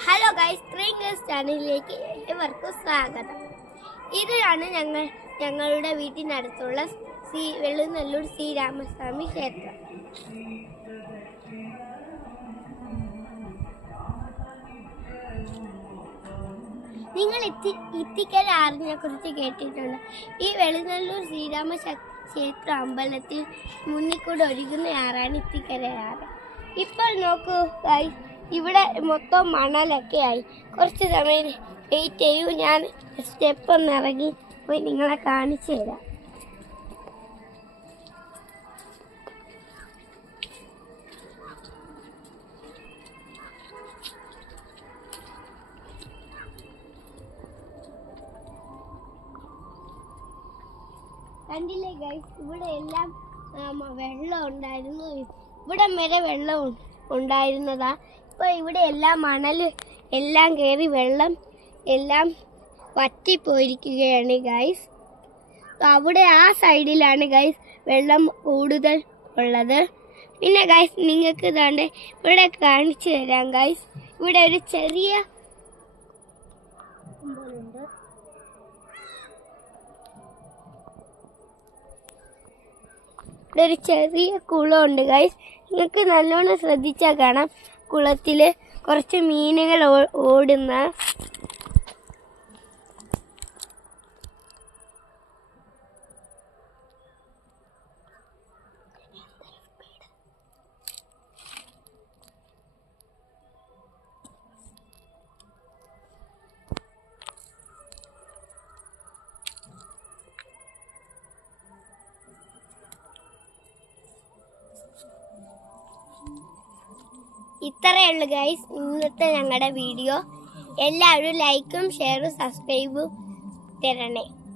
Hello guys, ട്രിങ്കേഴ്സ് ചാനലിലേക്ക് ഏവർക്കും സ്വാഗതം. ഇതാണ് ഞങ്ങളുടെ വീട്ടിനടുത്തുള്ള വെള്ളുനല്ലൂർ ശ്രീരാമസ്വാമി ക്ഷേത്രം. നിങ്ങൾ ഇത്തിക്കര ആറിനെ കുറിച്ച് കേട്ടിട്ടുണ്ട്. ഈ വെള്ളുനല്ലൂർ ശ്രീരാമ ക്ഷേത്ര അമ്പലത്തിൽ മുന്നിക്കൂടെ ഒഴുകുന്ന ആറാണ് ഇത്തിക്കര ആറ്. ഇപ്പോൾ നോക്കൂ ഗൈസ്, ഇവിടെ മൊത്തം മണലൊക്കെ ആയി. കുറച്ച് സമയം വെയിറ്റ് ചെയ്യൂ, ഞാൻ സ്റ്റെപ്പ് ഒന്ന് ഇറങ്ങി പോയി നിങ്ങളെ കാണിച്ചു തരാം. കണ്ടില്ലേ ഗൈസ്, ഇവിടെ എല്ലാം വെള്ളം ഉണ്ടായിരുന്നു. ഇവിടെ വരെ വെള്ളം ഉണ്ടായിരുന്നതാ. ഇപ്പൊ ഇവിടെ എല്ലാം മണൽ എല്ലാം കയറി വെള്ളം എല്ലാം വറ്റിപ്പോയിരിക്കുകയാണ് ഗൈസ്. അവിടെ ആ സൈഡിലാണ് ഗൈസ് വെള്ളം കൂടുതൽ ഉള്ളത്. പിന്നെ ഗൈസ്, നിങ്ങൾക്ക് ഇതാണ്ട് ഇവിടെ കാണിച്ചു തരാം ഗൈസ്. ഇവിടെ ഒരു ചെറിയ ഇവിടെ ഒരു ചെറിയ കുളമുണ്ട് ഗൈസ്. നിങ്ങൾക്ക് നല്ലോണം ശ്രദ്ധിച്ചാൽ കാണാം, കുളത്തിൽ കുറച്ച് മീനുകൾ ഓടുന്ന. ഇത്രയേ ഉള്ളൂ ഗൈസ് ഇന്നത്തെ ഞങ്ങളുടെ വീഡിയോ. എല്ലാവരും ലൈക്കും ഷെയറും സബ്സ്ക്രൈബും തരണേ.